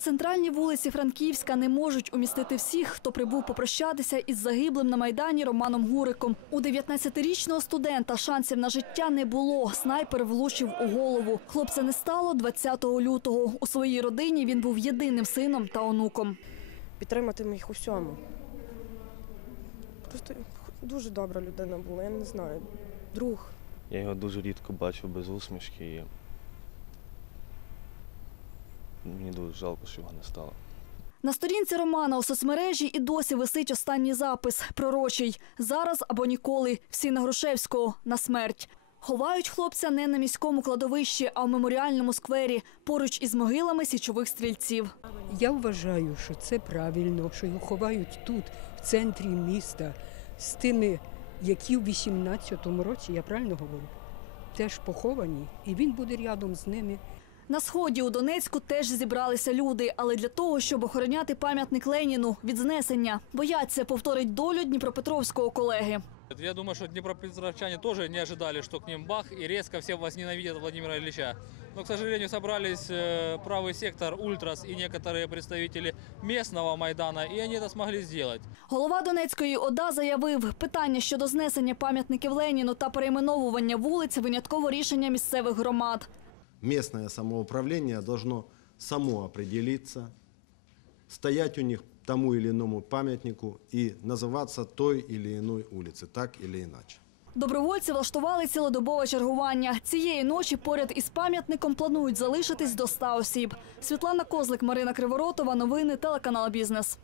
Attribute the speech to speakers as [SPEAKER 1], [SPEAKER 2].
[SPEAKER 1] Центральні вулиці Франківська не можуть умістити всіх, хто прибув попрощатися із загиблим на майдані Романом Гуриком. У 19-річного студента шансів на життя не було. Снайпер влучив у голову. Хлопця не стало 20 лютого. У своїй родині він був єдиним сином та онуком.
[SPEAKER 2] підтримати їх у всьому. Просто дуже добра людина була, я не знаю. Друг.
[SPEAKER 3] Я його дуже рідко бачив без усмішки і мені дуже жалко, що його не стало.
[SPEAKER 1] На сторінці Романа у соцмережі і досі висить останній запис пророчий зараз або ніколи. Всі на Грушевського на смерть. Ховають хлопця не на міському кладовищі, а в меморіальному сквері поруч із могилами січових стрільців.
[SPEAKER 4] Я вважаю, що це правильно, що його ховають тут, в центрі міста, з тими, які в 18-му році, я правильно говорю, теж поховані, і він буде рядом з ними.
[SPEAKER 1] На сході у Донецьку теж зібралися люди, але для того, щоб охороняти пам'ятник Леніну від знесення, бояться повторить долю Дніпропетровського колеги.
[SPEAKER 5] Я думаю, что днепропетровчане тоже не ожидали, что к ним бах и резко все возненавидят Владимира Ильича. Но, к сожалению, собрались э, правый сектор, ультрас и некоторые представители местного Майдана, и они это смогли сделать.
[SPEAKER 1] Голова Донецької ОДА заявив, питання щодо знесення пам'ятників Леніну та перейменовування вулиць винятково рішення місцевих громад.
[SPEAKER 6] местное самоуправление должно само определиться, стоять у них тому или иному памятнику и называться той или иной улицы, так или иначе.
[SPEAKER 1] Добровольці влаштували цілодобове чергування. Цієї ночі поряд із пам'ятником планують залишитись до 100 осіб. Світлана Козлик, Марина Криворотова. Новини телеканал Бізнес.